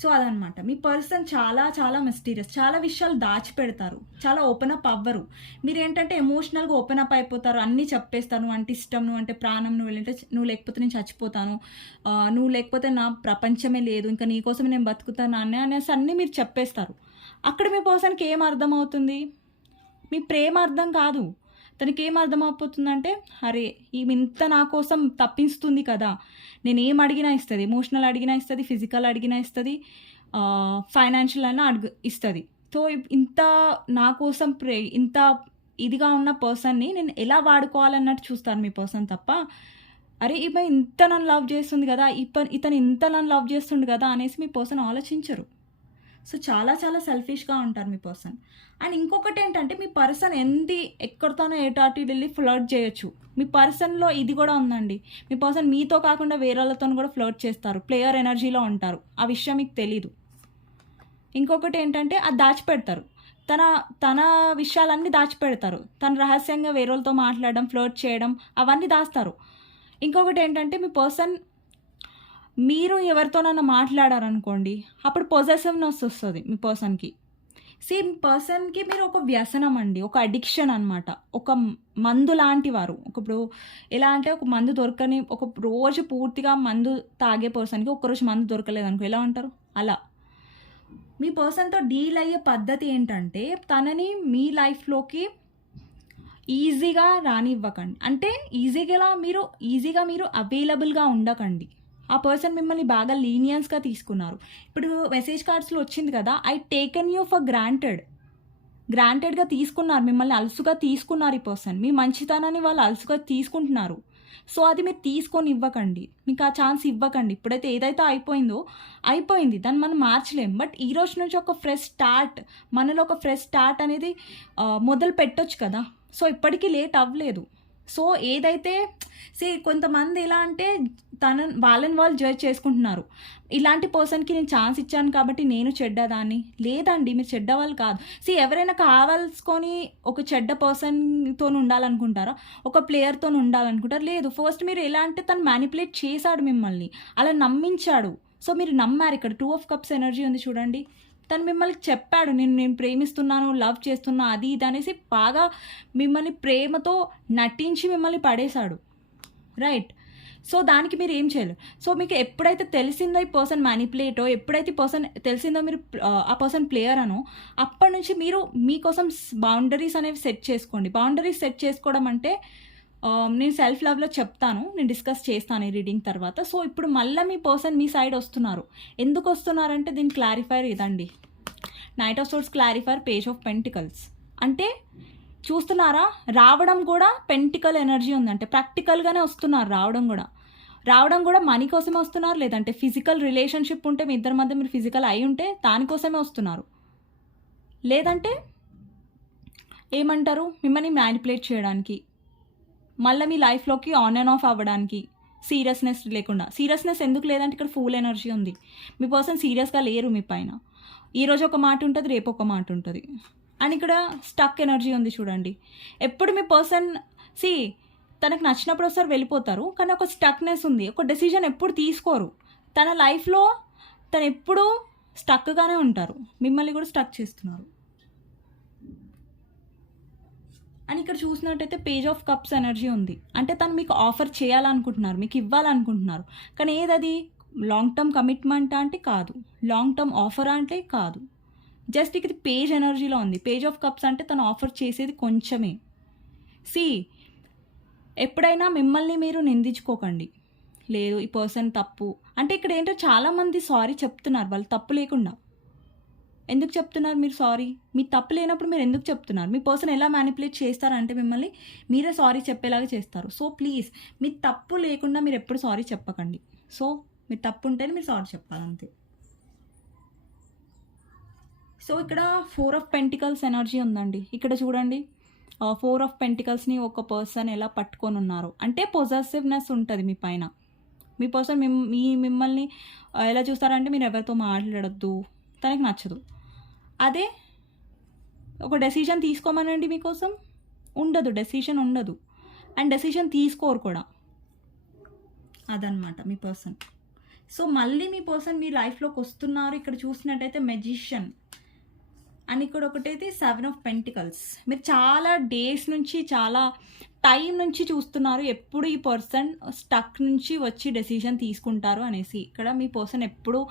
సో అదనమాట. మీ పర్సన్ చాలా చాలా మిస్టీరియస్, చాలా విషయాలు దాచిపెడతారు, చాలా ఓపెన్ అప్ అవ్వరు. మీరు ఏంటంటే ఎమోషనల్గా ఓపెన్ అప్ అయిపోతారు, అన్నీ చెప్పేస్తారు. నువ్వు అంటే ఇష్టం, నువ్వు అంటే ప్రాణం, నువ్వు లేకపోతే నేను చచ్చిపోతాను, నువ్వు లేకపోతే నా ప్రపంచమే లేదు, ఇంకా నీకోసమే నేను బతుకుతాను అనేసి అన్నీ మీరు చెప్పేస్తారు. అక్కడ మీ పర్సన్కి ఏం అర్థమవుతుంది? మీ ప్రేమ అర్థం కాదు. తనకి ఏం అర్థమైపోతుందంటే, అరే ఈమె ఇంత నా కోసం తప్పిస్తుంది కదా, నేను ఏం అడిగినా ఇస్తుంది, ఎమోషనల్ అడిగినా ఇస్తుంది, ఫిజికల్ అడిగినా ఇస్తుంది, ఫైనాన్షియల్ అయినా ఇస్తుంది. సో ఇంత నా కోసం ఇంత ఇదిగా ఉన్న పర్సన్ని నేను ఎలా వాడుకోవాలన్నట్టు చూస్తాను మీ పర్సన్ తప్ప, అరే ఈమె ఇంత నన్ను లవ్ చేస్తుంది కదా, ఇతను ఇంత నన్ను లవ్ చేస్తుంది కదా అనేసి మీ పర్సన్ ఆలోచించరు. సో చాలా చాలా సెల్ఫిష్గా ఉంటారు మీ పర్సన్. అండ్ ఇంకొకటి ఏంటంటే మీ పర్సన్ ఎక్కడితోనో ఏటాటి వెళ్ళి ఫ్లర్ట్ చేయొచ్చు. మీ పర్సన్లో ఇది కూడా ఉందండి. మీ పర్సన్ మీతో కాకుండా వేరే వాళ్ళతో కూడా ఫ్లర్ట్ చేస్తారు, ప్లేయర్ ఎనర్జీలో ఉంటారు. ఆ విషయం మీకు తెలీదు. ఇంకొకటి ఏంటంటే అది దాచిపెడతారు, తన విషయాలన్నీ దాచిపెడతారు. తను రహస్యంగా వేరే వాళ్ళతో మాట్లాడడం, ఫ్లర్ట్ చేయడం అవన్నీ దాస్తారు. ఇంకొకటి ఏంటంటే మీ పర్సన్ మీరు ఎవరితోనన్నా మాట్లాడారనుకోండి, అప్పుడు పొజెసివ్నెస్ వస్తుంది మీ పర్సన్కి. మీ పర్సన్కి మీరు ఒక వ్యసనం అండి, ఒక అడిక్షన్ అనమాట, ఒక మందు లాంటి వారు. ఇప్పుడు ఎలా అంటే ఒక మందు దొరకని, ఒక రోజు పూర్తిగా మందు తాగే పర్సన్కి ఒక్కరోజు మందు దొరకలేదనుకో ఎలా ఉంటారు, అలా మీ పర్సన్తో డీల్ అయ్యే పద్ధతి ఏంటంటే తనని మీ లైఫ్లోకి ఈజీగా రానివ్వకండి. అంటే ఈజీగా మీరు అవైలబుల్గా ఉండకండి. ఆ పర్సన్ మిమ్మల్ని బాగా లీనియన్స్గా తీసుకున్నారు. ఇప్పుడు మెసేజ్ కార్డ్స్లో వచ్చింది కదా, ఐ టేకెన్ యూ ఫర్ గ్రాంటెడ్గా తీసుకున్నారు, మిమ్మల్ని అలుసుగా తీసుకున్నారు. ఈ పర్సన్ మీ మంచితనాన్ని వాళ్ళు అలుసుగా తీసుకుంటున్నారు. సో అది మీరు తీసుకొని ఇవ్వకండి, మీకు ఆ ఛాన్స్ ఇవ్వకండి. ఇప్పుడైతే ఏదైతే అయిపోయిందో అయిపోయింది, దాన్ని మనం మార్చలేం. బట్ ఈ రోజు నుంచి ఒక ఫ్రెష్ స్టార్ట్, మనలో ఒక ఫ్రెష్ స్టార్ట్ అనేది మొదలు పెట్టొచ్చు కదా. సో ఇప్పటికీ లేట్ అవ్వలేదు. సో ఏదైతే కొంతమంది ఎలా అంటే వాళ్ళని వాళ్ళు జడ్జ్ చేసుకుంటున్నారు. ఇలాంటి పర్సన్కి నేను ఛాన్స్ ఇచ్చాను కాబట్టి నేను చెడ్డదాన్ని. లేదండి, మీరు చెడ్డవాళ్ళు కాదు. ఎవరైనా కావాల్సుకొని ఒక చెడ్డ పర్సన్తో ఉండాలనుకుంటారా, ఒక ప్లేయర్తో ఉండాలనుకుంటారు? లేదు. ఫస్ట్ మీరు ఎలా అంటే తను మ్యానిపులేట్ చేశాడు మిమ్మల్ని, అలా నమ్మించాడు. సో మీరు నమ్మారు. ఇక్కడ 2 of Cups ఎనర్జీ ఉంది చూడండి. తను మిమ్మల్ని చెప్పాడు, నేను ప్రేమిస్తున్నాను, లవ్ చేస్తున్నా, అది ఇది అనేసి బాగా మిమ్మల్ని ప్రేమతో నటించి మిమ్మల్ని పడేశాడు, రైట్? సో దానికి మీరు ఏం చేయలేరు. సో మీకు ఎప్పుడైతే తెలిసిందో ఈ పర్సన్ మ్యానిపులేటో, ఎప్పుడైతే పర్సన్ తెలిసిందో మీరు ఆ పర్సన్ ప్లేయర్ అనో, అప్పటి నుంచి మీరు మీకోసం బౌండరీస్ అనేవి సెట్ చేసుకోండి. బౌండరీస్ సెట్ చేసుకోవడం అంటే నేను సెల్ఫ్ లవ్లో చెప్తాను, నేను డిస్కస్ చేస్తాను ఈ రీడింగ్ తర్వాత. సో ఇప్పుడు మళ్ళీ మీ పర్సన్ మీ సైడ్ వస్తున్నారు. ఎందుకు వస్తున్నారంటే దీని క్లారిఫైర్ ఇదండి. Knight of swords clarifier, page of pentacles. అంటే చూస్తున్నారా, రావడం కూడా పెంటికల్ ఎనర్జీ ఉందంటే ప్రాక్టికల్గానే వస్తున్నారు. రావడం కూడా మనీ కోసమే వస్తున్నారు, లేదంటే ఫిజికల్ రిలేషన్షిప్ ఉంటే మీ ఇద్దరి మధ్య మీరు ఫిజికల్ అయి ఉంటే దానికోసమే వస్తున్నారు, లేదంటే ఏమంటారు మిమ్మల్ని మ్యానిపులేట్ చేయడానికి, మళ్ళీ మీ లైఫ్లోకి ఆన్ అండ్ ఆఫ్ అవ్వడానికి. సీరియస్నెస్ లేకుండా. సీరియస్నెస్ ఎందుకు లేదంటే ఇక్కడ ఫుల్ ఎనర్జీ ఉంది. మీ పర్సన్ సీరియస్గా లేరు మీ పైన. ఈరోజు ఒక మాట ఉంటుంది, రేపు ఒక మాట ఉంటుంది. అండ్ ఇక్కడ స్టక్ ఎనర్జీ ఉంది చూడండి. ఎప్పుడు మీ పర్సన్ తనకు నచ్చినప్పుడు ఒకసారి వెళ్ళిపోతారు, కానీ ఒక స్టక్నెస్ ఉంది. ఒక డెసిజన్ ఎప్పుడు తీసుకోరు. తన లైఫ్లో తను ఎప్పుడూ స్టక్గానే ఉంటారు. మిమ్మల్ని కూడా స్టక్ చేస్తున్నారు. అని ఇక్కడ చూసినట్టయితే పేజ్ ఆఫ్ కప్స్ ఎనర్జీ ఉంది. అంటే తను మీకు ఆఫర్ చేయాలనుకుంటున్నారు, మీకు ఇవ్వాలనుకుంటున్నారు. కానీ ఏదది లాంగ్ టర్మ్ కమిట్మెంట్ అంటే కాదు, లాంగ్ టర్మ్ ఆఫర్ అంటే కాదు. జస్ట్ ఇక్కడ పేజ్ ఎనర్జీలో ఉంది. పేజ్ ఆఫ్ కప్స్ అంటే తను ఆఫర్ చేసేది కొంచెమే. ఎప్పుడైనా మిమ్మల్ని మీరు నిందించుకోకండి. లేదు ఈ పర్సన్ తప్పు అంటే ఇక్కడ ఏంటో చాలామంది సారీ చెప్తున్నారు వాళ్ళు తప్పు లేకుండా. ఎందుకు చెప్తున్నారు మీరు సారీ? మీ తప్పు లేనప్పుడు మీరు ఎందుకు చెప్తున్నారు? మీ పర్సన్ ఎలా మ్యానిపులేట్ చేస్తారంటే మిమ్మల్ని మీరే సారీ చెప్పేలాగా చేస్తారు. సో ప్లీజ్, మీ తప్పు లేకుండా మీరు ఎప్పుడు సారీ చెప్పకండి. సో మీరు తప్పు ఉంటేనే మీరు సారీ చెప్పాలంతే. సో ఇక్కడ 4 of Pentacles ఎనర్జీ ఉందండి. ఇక్కడ చూడండి, 4 of Penticlesని ఒక పర్సన్ ఎలా పట్టుకొని ఉన్నారు అంటే పొజెసివ్నెస్ ఉంటుంది మీ పైన. మీ పర్సన్ మిమ్మల్ని ఎలా చూస్తారంటే మీరు ఎవరితో మాట్లాడద్దు, తనకి నచ్చదు. అదే ఒక డెసిషన్ తీసుకోమనండి, మీకోసం ఉండదు, డెసిషన్ ఉండదు. అండ్ డెసిషన్ తీసుకోరు కూడా. అదనమాట మీ పర్సన్. సో మళ్ళీ మీ పర్సన్ మీ లైఫ్లోకి వస్తున్నారు. ఇక్కడ చూసినట్టయితే మెజిషియన్ అని, ఇక్కడ ఒకటైతే 7 of Pentacles. మీరు చాలా డేస్ నుంచి, చాలా టైం నుంచి చూస్తున్నారు ఎప్పుడు ఈ పర్సన్ స్టక్ నుంచి వచ్చి డెసిషన్ తీసుకుంటారు అనేసి. ఇక్కడ మీ పర్సన్ ఎప్పుడు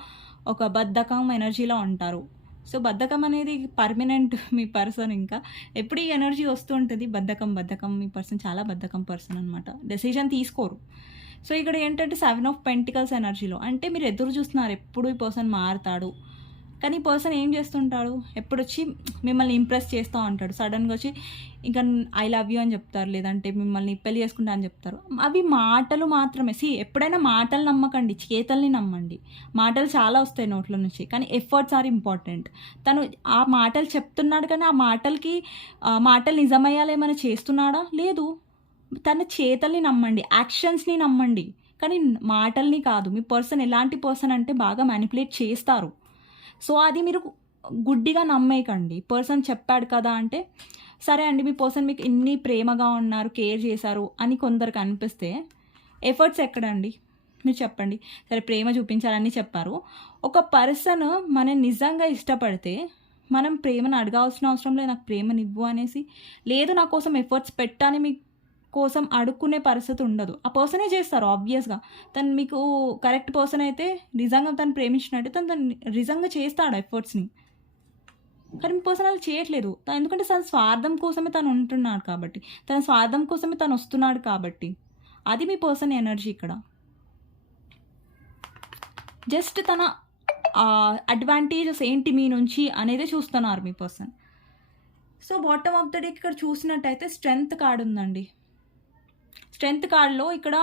ఒక బద్ధకం ఎనర్జీలో ఉంటారు. సో బద్ధకం అనేది పర్మనెంట్ మీ పర్సన్. ఇంకా ఎప్పుడు ఈ ఎనర్జీ వస్తూ ఉంటుంది. బద్ధకం మీ పర్సన్ చాలా బద్ధకం పర్సన్ అనమాట. డెసిషన్ తీసుకోరు. సో ఇక్కడ ఏంటంటే 7 of Pentacles ఎనర్జీలో అంటే మీరు ఎదురు చూస్తున్నారు ఎప్పుడు ఈ పర్సన్ మారుతాడు. కానీ ఈ పర్సన్ ఏం చేస్తుంటాడు, ఎప్పుడు వచ్చి మిమ్మల్ని ఇంప్రెస్ చేస్తూ ఉంటాడు. సడన్గా వచ్చి ఇంకా ఐ లవ్ యూ అని చెప్తారు, లేదంటే మిమ్మల్ని పెళ్లి చేసుకుంటా అని చెప్తారు. అవి మాటలు మాత్రమే. ఎప్పుడైనా మాటలు నమ్మకండి, చేతల్ని నమ్మండి. మాటలు చాలా వస్తాయి నోట్ల నుంచి, కానీ ఎఫర్ట్స్ ఆర్ ఇంపార్టెంట్. తను ఆ మాటలు చెప్తున్నాడు, కానీ ఆ మాటలు నిజమయ్యాలి ఏమైనా చేస్తున్నాడా? లేదు. తన చేతల్ని నమ్మండి, యాక్షన్స్ని నమ్మండి, కానీ మాటల్ని కాదు. మీ పర్సన్ ఎలాంటి పర్సన్ అంటే బాగా మ్యానిపులేట్ చేస్తారు. సో అది మీరు గుడ్డిగా నమ్మేయకండి. పర్సన్ చెప్పాడు కదా అంటే సరే అండి, మీ పర్సన్ మీకు ఇన్ని ప్రేమగా ఉన్నారు, కేర్ చేశారు అని కొందరికి అనిపిస్తే ఎఫర్ట్స్ ఎక్కడండి మీరు చెప్పండి. సరే ప్రేమ చూపించాలని చెప్పారు. ఒక పర్సన్ మనం నిజంగా ఇష్టపడితే మనం ప్రేమను అడగాల్సిన అవసరం లేదు, నాకు ప్రేమనివ్వు అనేసి. లేదు నా కోసం ఎఫర్ట్స్ పెట్టాలని మీ కోసం అడుక్కునే పరిస్థితి ఉండదు. ఆ పర్సనే చేస్తారు ఆబ్వియస్గా. తను మీకు కరెక్ట్ పర్సన్ అయితే, నిజంగా తను ప్రేమించినట్టే తను నిజంగా చేస్తాడు ఎఫర్ట్స్ని. కానీ మీ పర్సన్ అలా చేయట్లేదు. ఎందుకంటే తన స్వార్థం కోసమే తను ఉంటున్నాడు కాబట్టి, తన స్వార్థం కోసమే తను వస్తున్నాడు కాబట్టి. అది మీ పర్సన్ ఎనర్జీ. ఇక్కడ జస్ట్ తన అడ్వాంటేజెస్ ఏంటి మీ నుంచి అనేది చూస్తున్నారు మీ person. So bottom of the day ఇక్కడ చూసినట్టయితే స్ట్రెంగ్త్ కార్డ్ ఉందండి. స్ట్రెంగ్త్ కార్డ్లో ఇక్కడ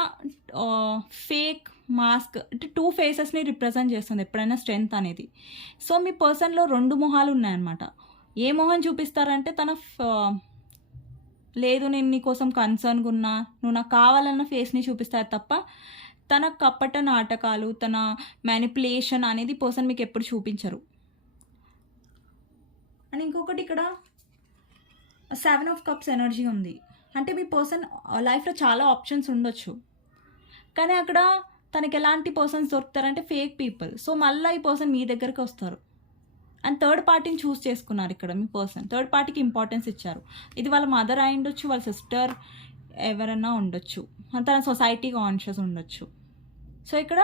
ఫేక్ మాస్క్ అంటే 2 ఫేసెస్ని రిప్రజెంట్ చేస్తుంది ఎప్పుడైనా స్ట్రెంగ్త్ అనేది. సో మీ పర్సన్లో 2 మొహాలు ఉన్నాయన్నమాట. ఏ మొహం చూపిస్తారంటే లేదు నేను నీకోసం కన్సర్న్గా ఉన్నా, నువ్వు నాకు కావాలన్న ఫేస్ని చూపిస్తారు తప్ప తన కపట నాటకాలు, తన మ్యానిపులేషన్ అనేది పర్సన్ మీకు ఎప్పుడు చూపించరు. అండ్ ఇంకొకటి ఇక్కడ 7 ఆఫ్ కప్స్ ఎనర్జీ ఉంది. అంటే మీ పర్సన్ లైఫ్లో చాలా ఆప్షన్స్ ఉండొచ్చు, కానీ అక్కడ తనకి ఎలాంటి పర్సన్స్ దొరుకుతారంటే ఫేక్ పీపుల్. సో మళ్ళీ ఈ పర్సన్ మీ దగ్గరికి వస్తారు. అండ్ థర్డ్ పార్టీని చూస్ చేసుకున్నారు ఇక్కడ మీ పర్సన్. థర్డ్ పార్టీకి ఇంపార్టెన్స్ ఇచ్చారు. ఇది వాళ్ళ మదర్ అయి ఉండొచ్చు, వాళ్ళ సిస్టర్ ఎవరైనా ఉండొచ్చు, తన సొసైటీ కాన్షియస్ ఉండొచ్చు. సో ఇక్కడ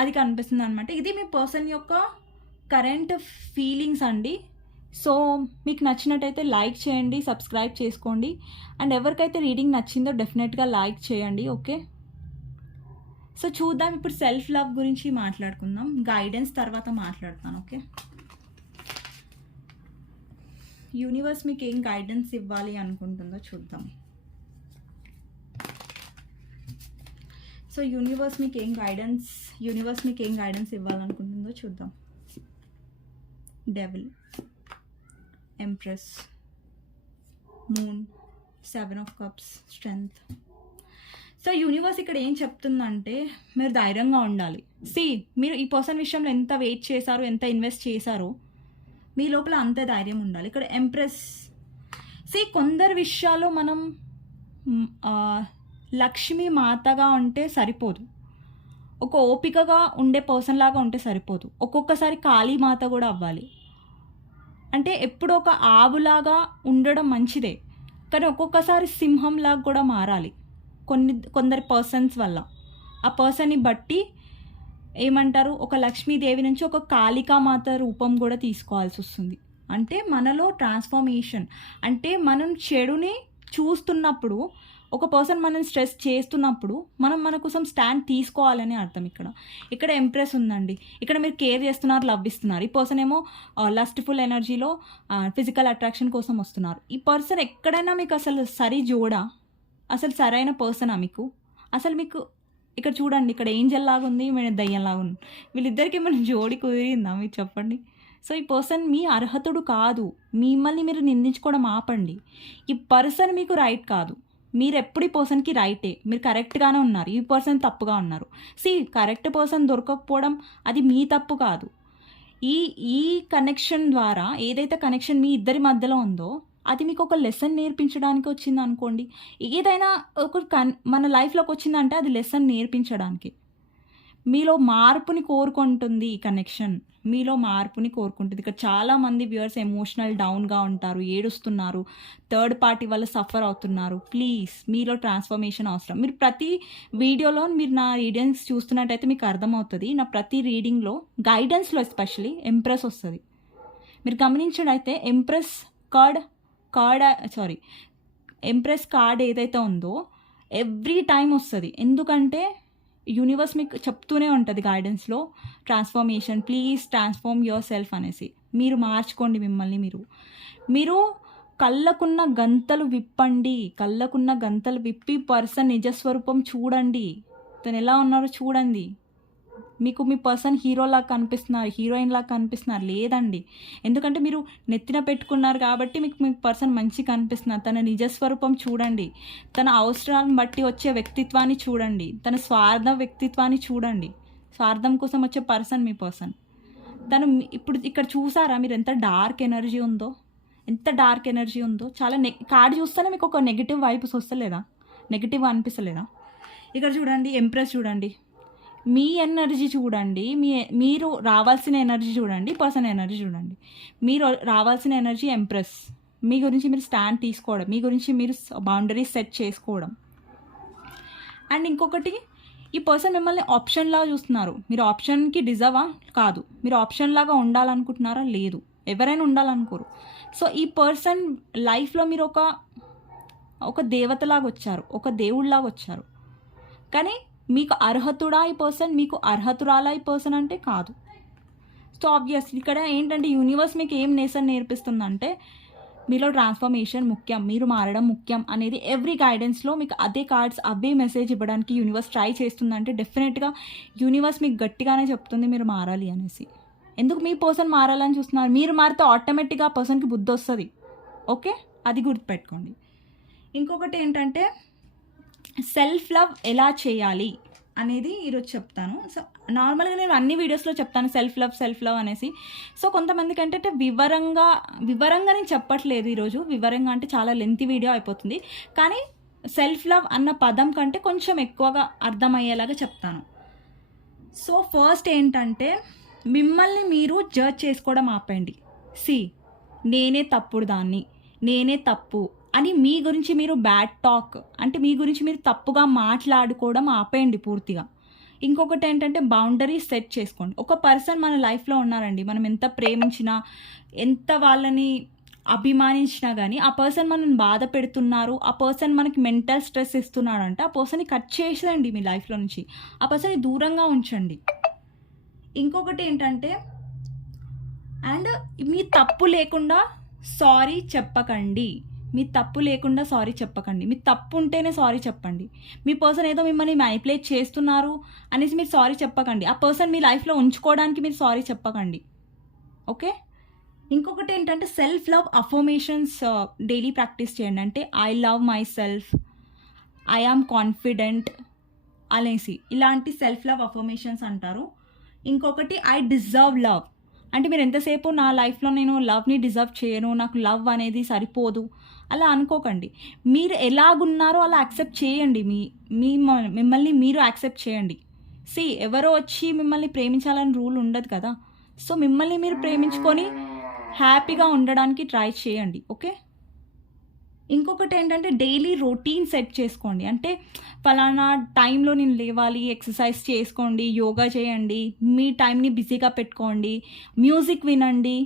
అది కనిపిస్తుంది అనమాట. ఇది మీ పర్సన్ యొక్క కరెంట్ ఫీలింగ్స్ అండి. సో మీకు నచ్చినట్టయితే లైక్ చేయండి, సబ్స్క్రైబ్ చేసుకోండి. అండ్ ఎవరికైతే రీడింగ్ నచ్చిందో డెఫినెట్గా లైక్ చేయండి. ఓకే, సో చూద్దాం. ఇప్పుడు సెల్ఫ్ లవ్ గురించి మాట్లాడుకుందాం. గైడెన్స్ తర్వాత మాట్లాడతాను. ఓకే, యూనివర్స్ మీకు ఏం గైడెన్స్ ఇవ్వాలి అనుకుంటుందో చూద్దాం. సో యూనివర్స్ మీకు ఏం గైడెన్స్ ఇవ్వాలనుకుంటుందో చూద్దాం. Devil, empress, moon, 7 of cups, strength. So universe ఇక్కడ ఏం చెప్తుందంటే మీరు ధైర్యంగా ఉండాలి. మీరు ఈ పర్సన్ విషయంలో ఎంత వెయిట్ చేశారో, ఎంత ఇన్వెస్ట్ చేశారో మీ లోపల అంతే ధైర్యం ఉండాలి. ఇక్కడ ఎంప్రెస్. కొందరు విషయాల్లో మనం లక్ష్మీ మాతగా ఉంటే సరిపోదు, ఒక ఓపికగా ఉండే పర్సన్ లాగా ఉంటే సరిపోదు. ఒక్కొక్కసారి కాళీమాత కూడా అవ్వాలి. అంటే ఎప్పుడు ఒక ఆవులాగా ఉండడం మంచిదే, కానీ ఒక్కొక్కసారి సింహంలాగా కూడా మారాలి. కొందరి పర్సన్స్ వల్ల ఆ పర్సన్ని బట్టి ఏమంటారు, ఒక లక్ష్మీదేవి నుంచి ఒక కాళికామాత రూపం కూడా తీసుకోవాల్సి వస్తుంది. అంటే మనలో ట్రాన్స్ఫర్మేషన్, అంటే మనం చెడుని చూస్తున్నప్పుడు, ఒక పర్సన్ మనం స్ట్రెస్ చేస్తున్నప్పుడు మనం మన కోసం స్టాండ్ తీసుకోవాలని అర్థం. ఇక్కడ ఎంప్రెస్ ఉందండి. ఇక్కడ మీరు కేర్ చేస్తున్నారు, లవ్ ఇస్తున్నారు. ఈ పర్సన్ ఏమో లస్ట్ఫుల్ ఎనర్జీలో ఫిజికల్ అట్రాక్షన్ కోసం వస్తున్నారు. ఈ పర్సన్ ఎక్కడైనా మీకు అసలు అసలు సరైన పర్సనా మీకు? అసలు మీకు ఇక్కడ చూడండి, ఇక్కడ ఏంజల్ లాగా ఉంది, మేము దయ్యంలాగా ఉంది. వీళ్ళిద్దరికి మనం జోడి కుదిరిందా మీరు చెప్పండి? సో ఈ పర్సన్ మీ అర్హతుడు కాదు. మిమ్మల్ని మీరు నిందించుకోవడం ఆపండి. ఈ పర్సన్ మీకు రైట్ కాదు. మీరు ఎప్పుడు ఈ పర్సన్కి రైటే, మీరు కరెక్ట్గానే ఉన్నారు, ఈ పర్సన్ తప్పుగా ఉన్నారు. కరెక్ట్ పర్సన్ దొరకకపోవడం అది మీ తప్పు కాదు. ఈ కనెక్షన్ ద్వారా ఏదైతే కనెక్షన్ మీ ఇద్దరి మధ్యలో ఉందో అది మీకు ఒక లెసన్ నేర్పించడానికి వచ్చింది అనుకోండి. ఏదైనా మన లైఫ్లోకి వచ్చిందంటే అది లెసన్ నేర్పించడానికి. మీలో మార్పుని కోరుకుంటుంది ఈ కనెక్షన్, మీలో మార్పుని కోరుకుంటుంది. ఇక్కడ చాలామంది వ్యూవర్స్ ఎమోషనల్ డౌన్గా ఉంటారు, ఏడుస్తున్నారు, థర్డ్ పార్టీ వల్ల సఫర్ అవుతున్నారు. ప్లీజ్, మీలో ట్రాన్స్ఫర్మేషన్ అవసరం. మీరు ప్రతి వీడియోలో మీరు నా రీడింగ్స్ చూస్తున్నట్టయితే మీకు అర్థమవుతుంది. నా ప్రతి రీడింగ్లో గైడెన్స్లో ఎస్పెషలీ ఎంప్రెస్ వస్తుంది. మీరు గమనించినట్టయితే ఎంప్రెస్ కార్డ్ ఏదైతే ఉందో ఎవ్రీ టైం వస్తుంది. ఎందుకంటే యూనివర్స్ మీకు చెప్తూనే ఉంటుంది గైడెన్స్లో, transformation, please transform your self అనేసి. మీరు మార్చుకోండి మిమ్మల్ని. మీరు కళ్ళకున్న గంతలు విప్పి పర్సన్ నిజస్వరూపం చూడండి. తను ఎలా ఉన్నారో చూడండి. మీకు మీ పర్సన్ హీరోలాగా కనిపిస్తున్నారు, హీరోయిన్లాగా కనిపిస్తున్నారు లేదండి. ఎందుకంటే మీరు నెత్తిన పెట్టుకున్నారు కాబట్టి మీకు మీ పర్సన్ మంచి కనిపిస్తున్నారు. తన నిజస్వరూపం చూడండి. తన అవసరాలను బట్టి వచ్చే వ్యక్తిత్వాన్ని చూడండి. తన స్వార్థ వ్యక్తిత్వాన్ని చూడండి. స్వార్థం కోసం వచ్చే పర్సన్ మీ పర్సన్. తను ఇప్పుడు ఇక్కడ చూసారా మీరు ఎంత డార్క్ ఎనర్జీ ఉందో. చాలా కార్డు చూస్తేనే మీకు ఒక నెగిటివ్ వైబ్స్ వస్తలేదా? నెగిటివ్ అనిపిస్తలేదా? ఇక్కడ చూడండి, ఎంప్రెస్ చూడండి. మీ ఎనర్జీ చూడండి, మీరు రావాల్సిన ఎనర్జీ చూడండి, పర్సన్ ఎనర్జీ చూడండి. మీరు రావాల్సిన ఎనర్జీ ఎంప్రెస్. మీ గురించి మీరు స్టాండ్ తీసుకోవడం, మీ గురించి మీరు బౌండరీస్ సెట్ చేసుకోవడం. అండ్ ఇంకొకటి, ఈ పర్సన్ మిమ్మల్ని ఆప్షన్ లాగా చూస్తున్నారు. మీరు ఆప్షన్కి డిజర్వా? కాదు. మీరు ఆప్షన్ లాగా ఉండాలనుకుంటున్నారా? లేదు. ఎవరైనా ఉండాలనుకోరు. సో ఈ పర్సన్ లైఫ్లో మీరు ఒక దేవతలాగా వచ్చారు, ఒక దేవుళ్ళలాగా వచ్చారు. కానీ మీకు అర్హతుడా ఈ పర్సన్, మీకు అర్హతురాలా ఈ పర్సన్ అంటే కాదు. సో ఆబ్వియస్లీ ఇక్కడ ఏంటంటే యూనివర్స్ మీకు ఏం నేర్పిస్తుందంటే మీలో ట్రాన్స్ఫర్మేషన్ ముఖ్యం, మీరు మారడం ముఖ్యం అనేది ఎవ్రీ గైడెన్స్లో మీకు అదే కార్డ్స్ అవే మెసేజ్ ఇవ్వడానికి యూనివర్స్ ట్రై చేస్తుందంటే డెఫినెట్గా యూనివర్స్ మీకు గట్టిగానే చెప్తుంది మీరు మారాలి అనేసి. ఎందుకు మీ పర్సన్ మారాలని చూస్తున్నారు? మీరు మారితే ఆటోమేటిక్గా ఆ పర్సన్కి బుద్ధి వస్తుంది. ఓకే, అది గుర్తుపెట్టుకోండి. ఇంకొకటి ఏంటంటే సెల్ఫ్ లవ్ ఎలా చేయాలి అనేది ఈరోజు చెప్తాను. సో నార్మల్గా నేను అన్ని వీడియోస్లో చెప్తాను సెల్ఫ్ లవ్ అనేసి. సో కొంతమందికి ఏంటంటే వివరంగా నేను చెప్పట్లేదు ఈరోజు. వివరంగా అంటే చాలా లెంతీ వీడియో అయిపోతుంది. కానీ సెల్ఫ్ లవ్ అన్న పదం కంటే కొంచెం ఎక్కువగా అర్థమయ్యేలాగా చెప్తాను. సో ఫస్ట్ ఏంటంటే మిమ్మల్ని మీరు జడ్జ్ చేసుకోవడం ఆపండి. నేనే తప్పుడు దాన్ని, నేనే తప్పు అని మీ గురించి మీరు బ్యాడ్ టాక్ అంటే మీ గురించి మీరు తప్పుగా మాట్లాడుకోవడం ఆపేయండి పూర్తిగా. ఇంకొకటి ఏంటంటే బౌండరీస్ సెట్ చేసుకోండి. ఒక పర్సన్ మన లైఫ్లో ఉన్నారండి, మనం ఎంత ప్రేమించినా ఎంత వాళ్ళని అభిమానించినా కానీ ఆ పర్సన్ మనల్ని బాధ పెడుతున్నారు, ఆ పర్సన్ మనకి మెంటల్ స్ట్రెస్ ఇస్తున్నాడు అంటే ఆ పర్సన్ని కట్ చేసేయండి మీ లైఫ్లో నుంచి. ఆ పర్సన్ని దూరంగా ఉంచండి. ఇంకొకటి ఏంటంటే మీ తప్పు లేకుండా సారీ చెప్పకండి. మీ తప్పు లేకుండా సారీ చెప్పకండి. మీ తప్పు ఉంటేనే సారీ చెప్పండి. మీ పర్సన్ ఏదో మిమ్మల్ని మ్యానిపులేట్ చేస్తున్నారు అనేసి మీరు సారీ చెప్పకండి. ఆ పర్సన్ మీ లైఫ్లో ఉంచుకోవడానికి మీరు సారీ చెప్పకండి. ఓకే. ఇంకొకటి ఏంటంటే self love affirmations daily practice చేయండి. అంటే I love myself, I am confident అనేసి ఇలాంటి సెల్ఫ్ లవ్ అఫర్మేషన్స్ అంటారు. ఇంకొకటి ఐ డిజర్వ్ లవ్ అంటే మీరు ఎంతసేపు నా లైఫ్లో నేను లవ్ని డిజర్వ్ చేయను, నాకు లవ్ అనేది సరిపోదు అలా అనుకోకండి. మీరు ఎలాగున్నారో అలా యాక్సెప్ట్ చేయండి. మిమ్మల్ని మీరు యాక్సెప్ట్ చేయండి. ఎవరో వచ్చి మిమ్మల్ని ప్రేమించాలని రూల్ ఉండదు కదా. సో మిమ్మల్ని మీరు ప్రేమించుకొని హ్యాపీగా ఉండడానికి ట్రై చేయండి. ఓకే. ఇంకొకటి ఏంటంటే డైలీ రొటీన్ సెట్ చేసుకోండి. అంటే ఫలానా టైంలో నేను లేవాలి, ఎక్సర్సైజ్ చేసుకోండి, యోగా చేయండి, మీ టైంని బిజీగా పెట్టుకోండి, మ్యూజిక్ వినండి,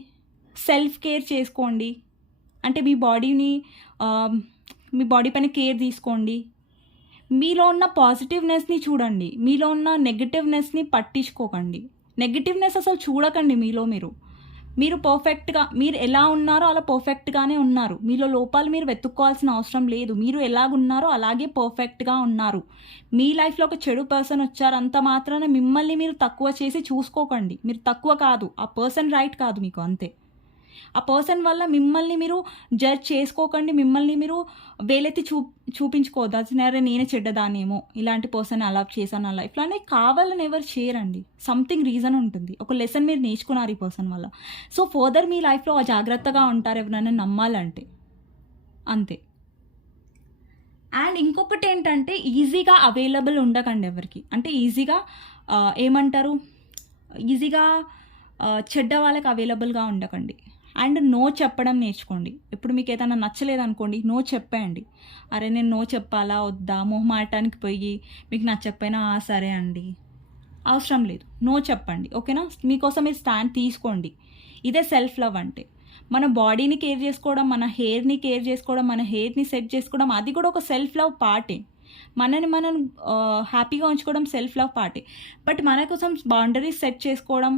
సెల్ఫ్ కేర్ చేసుకోండి. అంటే మీ బాడీ పైన కేర్ తీసుకోండి. మీలో ఉన్న పాజిటివ్నెస్ని చూడండి, మీలో ఉన్న నెగటివ్నెస్ని పట్టించుకోకండి. నెగటివ్నెస్ అసలు చూడకండి. మీరు పర్ఫెక్ట్గా మీరు ఎలా ఉన్నారో అలా పర్ఫెక్ట్గానే ఉన్నారు. మీలో లోపాలు మీరు వెతుక్కోవాల్సిన అవసరం లేదు. మీరు ఎలాగున్నారో అలాగే పర్ఫెక్ట్గా ఉన్నారు. మీ లైఫ్లో ఒక చెడు పర్సన్ వచ్చారు అంత మాత్రాన మిమ్మల్ని మీరు తక్కువ చేసి చూసుకోకండి. మీరు తక్కువ కాదు, ఆ పర్సన్ రైట్ కాదు మీకు, అంతే. ఆ పర్సన్ వల్ల మిమ్మల్ని మీరు జడ్జ్ చేసుకోకండి. మిమ్మల్ని మీరు వేలెత్తి చూపించుకోవద్దు. అది నేనే చెడ్డదానేమో, ఇలాంటి పర్సన్ అలా చేశాను నా లైఫ్లో అని కావాలని ఎవరు చేయరండి. సంథింగ్ రీజన్ ఉంటుంది, ఒక లెసన్ మీరు నేర్చుకున్నారు ఈ పర్సన్ వల్ల. సో ఫర్దర్ మీ లైఫ్లో జాగ్రత్తగా ఉంటారు ఎవరైనా నమ్మాలంటే, అంతే. అండ్ ఇంకొకటి ఏంటంటే ఈజీగా అవైలబుల్ ఉండకండి ఎవరికి. అంటే ఈజీగా చెడ్డ వాళ్ళకి అవైలబుల్గా ఉండకండి. అండ్ నో చెప్పడం నేర్చుకోండి. ఇప్పుడు మీకు ఏదైనా నచ్చలేదనుకోండి, నో చెప్పేయండి. అరే నేను నో చెప్పాలా వద్దా, మొహమాటానికి పోయి మీకు నచ్చకపోయినా సరే అండి, అవసరం లేదు, నో చెప్పండి. ఓకేనా. మీకోసం మీరు స్టాండ్ తీసుకోండి. ఇదే సెల్ఫ్ లవ్ అంటే. మన బాడీని కేర్ చేసుకోవడం, మన హెయిర్ని కేర్ చేసుకోవడం, మన హెయిర్ని సెట్ చేసుకోవడం, అది కూడా ఒక సెల్ఫ్ లవ్ పార్టే. మనం హ్యాపీగా ఉంచుకోవడం సెల్ఫ్ లవ్ పార్టే. బట్ మన కోసం బౌండరీస్ సెట్ చేసుకోవడం,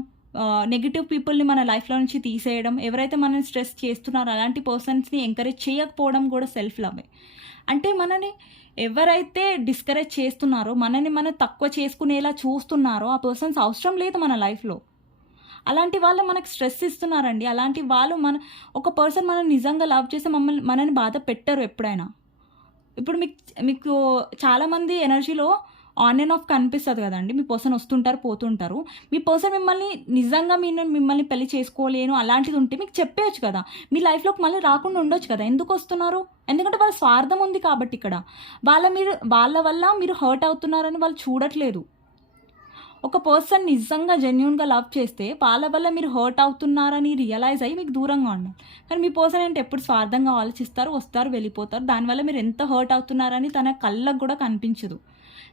నెగిటివ్ పీపుల్ని మన లైఫ్లో నుంచి తీసేయడం, ఎవరైతే మనల్ని స్ట్రెస్ చేస్తున్నారో అలాంటి పర్సన్స్ని ఎంకరేజ్ చేయకపోవడం కూడా సెల్ఫ్ లవే. అంటే మనని ఎవరైతే డిస్కరేజ్ చేస్తున్నారో, మనం తక్కువ చేసుకునేలా చూస్తున్నారో ఆ పర్సన్స్ అవసరం లేదు మన లైఫ్లో. అలాంటి వాళ్ళు మనకు స్ట్రెస్ ఇస్తున్నారండి. అలాంటి వాళ్ళు ఒక పర్సన్ మనం నిజంగా లవ్ చేసి మనని బాధ పెట్టరు ఎప్పుడైనా. ఇప్పుడు మీకు చాలామంది ఎనర్జీలో ఆన్ అండ్ ఆఫ్ కనిపిస్తుంది కదండి. మీ పర్సన్ వస్తుంటారు పోతుంటారు. మీ పర్సన్ నిజంగా మిమ్మల్ని పెళ్లి చేసుకోలేను అలాంటిది ఉంటే మీకు చెప్పేయచ్చు కదా. మీ లైఫ్లోకి మళ్ళీ రాకుండా ఉండొచ్చు కదా. ఎందుకు వస్తున్నారు? ఎందుకంటే వాళ్ళ స్వార్థం ఉంది కాబట్టి. ఇక్కడ వాళ్ళ వల్ల మీరు హర్ట్ అవుతున్నారని వాళ్ళు చూడట్లేదు. ఒక పర్సన్ నిజంగా జెన్యూన్గా లవ్ చేస్తే వాళ్ళ వల్ల మీరు హర్ట్ అవుతున్నారని రియలైజ్ అయ్యి మీకు దూరంగా ఉండాలి. కానీ మీ పర్సన్ ఏంటి ఎప్పుడు స్వార్థంగా ఆలోచిస్తారు, వస్తారు, వెళ్ళిపోతారు. దానివల్ల మీరు ఎంత హర్ట్ అవుతున్నారని తన కళ్ళకు కూడా కనిపించదు.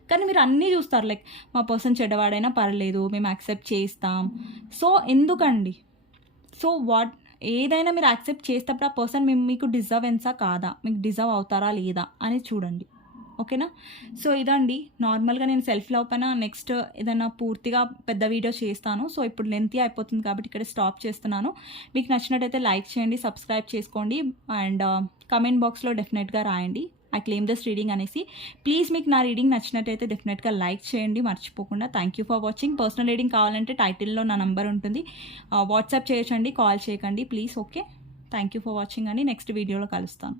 కానీ మీరు అన్నీ చూస్తారు, లైక్ మా పర్సన్ చెడ్డవాడైనా పర్లేదు, మేము యాక్సెప్ట్ చేస్తాం. సో ఎందుకండి? సో ఏదైనా మీరు యాక్సెప్ట్ చేసేటప్పుడు ఆ పర్సన్ మీకు డిజర్వెన్సా కాదా, మీకు డిజర్వ్ అవుతారా లేదా అని చూడండి. ఓకేనా? సో, ఇదండి నార్మల్‌గా నేను సెల్ఫ్ లవ్ పైన నెక్స్ట్ ఏదైనా పూర్తిగా పెద్ద వీడియో చేస్తాను. సో, ఇప్పుడు లెంతీ అయిపోతుంది కాబట్టి ఇక్కడ స్టాప్ చేస్తున్నాను. మీకు నచ్చినట్టయితే లైక్ చేయండి, సబ్స్క్రైబ్ చేసుకోండి అండ్ కామెంట్ బాక్స్‌లో డెఫినెట్‌గా రాయండి. ఐ క్లెయిమ్ దిస్ రీడింగ్ అనేసి. ప్లీజ్ మీకు నా రీడింగ్ నచ్చినట్టయితే డెఫినెట్‌గా లైక్ చేయండి మర్చిపోకుండా. Thank you for watching. Personal reading కావాలంటే టైటిల్‌లో నా నంబర్ ఉంటుంది. వాట్సాప్ చేయొచ్చండి, కాల్ చేయకండి please. Okay. Thank you for watching అండి. నెక్స్ట్ వీడియోలో కలుస్తాను.